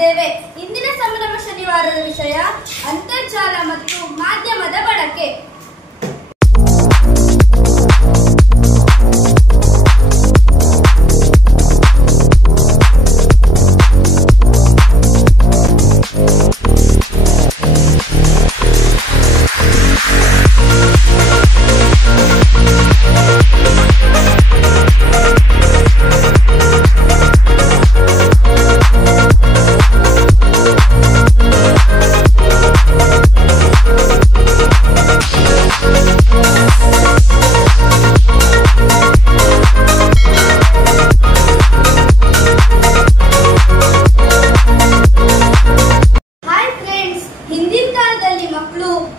ಇದ್ದೇವೆ. ಇಂದಿನ ಸಂಭ್ರಮ ಶನಿವಾರದ ವಿಷಯ ಅಂತರ್ಜಾಲ ಮತ್ತು ಮಾಧ್ಯಮದ ಬಳಕೆ.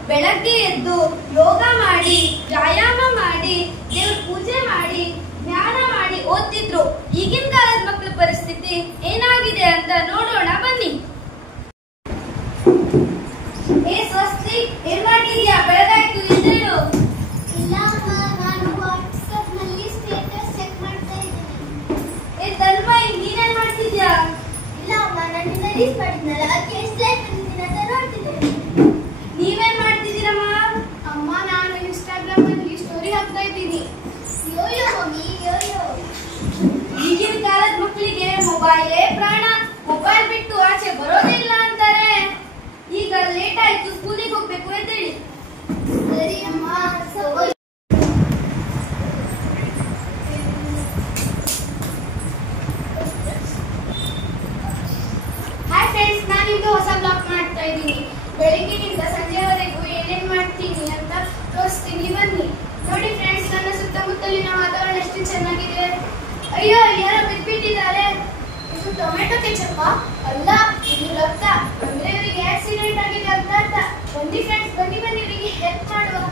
ಬೆಳಗ್ಗೆ ಎದ್ದು ಯೋಗ ಮಾಡಿ, ವ್ಯಾಯಾಮ ಮಾಡಿ, ದೇವ್ರ ಪೂಜೆ ಮಾಡಿ, ಜ್ಞಾನ ಮಾಡಿ ಓದ್ತಿದ್ರು. ಈಗಿನ ಕಾಲದ ಮಕ್ಕಳ ಪರಿಸ್ಥಿತಿ ಏನಾಗಿದೆ ಅಂತ ನೋಡೋಣ ಬನ್ನಿ. ಸ್ವಸ್ತಿ, ಏನ್ ಮಾಡಿದ್ಯಾ? ಬೆಳಗಾಯ್ತು, ಎದ್ದೇಳು. ಇಲ್ಲ ಅಮ್ಮ, ನಾನು ವಾಟ್ಸ್ಆಪ್ ನಲ್ಲಿ ಸ್ಟೇಟಸ್ ಚೆಕ್ ಮಾಡ್ತಾ ಇದ್ದೀನಿ. ತನ್ಮಯ್, ನೀನೇನ್ ಮಾಡ್ತಿದ್ಯಾ? ಇಲ್ಲ ಅಮ್ಮ, ನಾನು ರೀಲ್ಸ್ ಮಾಡಿದ್ನಲ್ಲ, ಅದಕ್ಕೆ ಎಷ್ಟು ಲೈಕ್ ಬಂದಿದ್ದೀನಿ ಅಂತ ನೋಡ್ತಿದ್ದೆ. ನೀವೇನ್ ಮಾಡ್ತಿದ್ದೀರಮ್ಮ? ಅಮ್ಮ, ನಾನು ಇನ್ಸ್ಟಾಗ್ರಾಮ್ ಅಲ್ಲಿ ಸ್ಟೋರಿ ಹಾಕ್ತಾ ಇದ್ದೀನಿ. Yoyo mummy, Yoyo. ಈಗಿನ ಕಾಲದ ಮಕ್ಕಳಿಗೆ ಮೊಬೈಲೇ ಪ್ರಾಣ. ಮೊಬೈಲ್ ಬಿಟ್ಟು ಆಚೆ ಬರೋದಿಲ್ಲ ಅಂತಾರೆ. ಈಗ ಲೇಟ್ ಆಯ್ತು, ಸ್ಕೂಲಿಗೆ ಹೋಗ್ಬೇಕು ಅಂತೇಳಿ. ಸರಿ ಅಮ್ಮ. ಹಾಯ್ ಫ್ರೆಂಡ್ಸ್, ನಾನಿಂದು ಹೊಸ ಬ್ಲಾಗ್ ಮಾಡ್ತಾ ಇದ್ದೀನಿ. ಬೆಳಿಗ್ಗೆಯಿಂದ ಸಂಜೆವರೆಗೂ ಏನೇನ್ ಮಾಡ್ತೀನಿ ಅಂತ ತೋರಿಸ್ತೀನಿ, ಬನ್ನಿ ನೋಡಿ. ಫ್ರೆಂಡ್ಸ್, ನನ್ನ ಸುತ್ತಮುತ್ತಲಿನ ವಾತಾವರಣ ಎಷ್ಟು ಚೆನ್ನಾಗಿದೆ. ಅಯ್ಯೋ, ಯಾರೋ ಬಿದ್ಬಿಟ್ಟಿದ್ದಾರೆ. ಇದು ಟೊಮೆಟೊ ಕೆಚಪ್ಪ ಅಲ್ಲ, ಇದು ರಕ್ತ. ಅಂದ್ರೆ ಇವರಿಗೆ ಆಕ್ಸಿಡೆಂಟ್ ಆಗಿದೆ ಅಂತ ಅರ್ಥ. ಬನ್ನಿ ಫ್ರೆಂಡ್ಸ್, ಬನ್ನಿ ಇವರಿಗೆ ಹೆಲ್ಪ್ ಮಾಡುವ.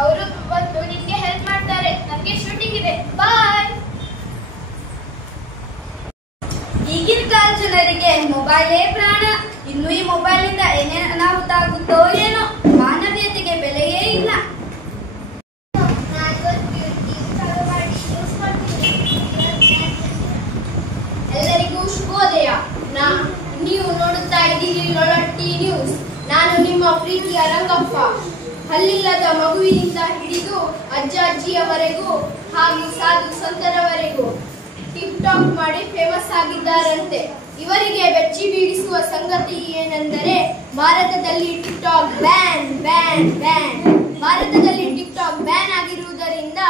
ಅವರು ಬಂದು ನಿಮ್ಗೆ ಹೆಲ್ಪ್ ಮಾಡ್ತಾರೆ. ನನಗೆ ಶೂಟಿಂಗ್ ಇದೆ, ಬಾಯ್. ಈಗಿನ ಕಾಲ ಜನರಿಗೆ ಮೊಬೈಲೇ ಪ್ರಾಣ. ಇನ್ನು ಈ ಮೊಬೈಲ್ ಇಂದ ಏನೇನು ಅನಾಹುತ ಆಗುತ್ತೋ ಏನೋ. ಮಾನವೀಯತೆಗೆ ಬೆಲೆಯೇ ಇಲ್ಲ. ಎಲ್ಲರಿಗೂ ಶುಭೋದಯ. ನೀವು ನೋಡುತ್ತಾ ಇದ್ದೀರಿ ಲೊಳಟ್ಟಿ ನ್ಯೂಸ್. ನಾನು ನಿಮ್ಮ ಪ್ರೀತಿಯ ರಂಗಪ್ಪ. ಹಲ್ಲಿಲ್ಲದ ಮಗುವಿನಿಂದ ಹಿಡಿದು ಅಜ್ಜ ಅಜ್ಜಿಯವರೆಗೂ ಹಾಗೂ ಸಾಧು ಸಂತರವರೆಗೂ ಟಿಕ್ ಟಾಕ್ ಮಾಡಿ ಫೇಮಸ್ ಆಗಿದ್ದಾರಂತೆ. ಇವರಿಗೆ ಬೆಚ್ಚಿ ಬೀಳಿಸುವ ಸಂಗತಿ ಏನೆಂದರೆ ಭಾರತದಲ್ಲಿ tick talk ban ban ban. ಭಾರತದಲ್ಲಿ ಟಿಕ್ ಟಾಕ್ ಬ್ಯಾನ್ ಆಗಿರುವುದರಿಂದ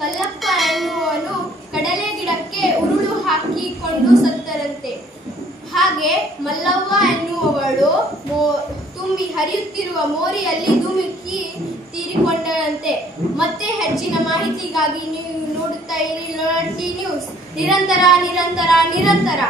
ಕಲ್ಲಪ್ಪ ಎನ್ನುವನು ಕಡಲೆ ಗಿಡಕ್ಕೆ ಉರುಳು ಹಾಕಿಕೊಂಡು ಸತ್ತರಂತೆ. ಹಾಗೆ ಮಲ್ಲವ್ವ ಎನ್ನುವವಳು ತುಂಬಿ ಹರಿಯುತ್ತಿರುವ ಮೋರಿಯಲ್ಲಿ ಧುಮುಕಿ ತೀರಿಕೊಂಡರಂತೆ. ಮತ್ತೆ ಹೆಚ್ಚಿನ ಮಾಹಿತಿಗಾಗಿ ನೀವು ನೋಡುತ್ತಾ ಇರಿ ಲೊಳಟ್ಟಿ ನ್ಯೂಸ್. ನಿರಂತರ ನಿರಂತರ ನಿರಂತರ.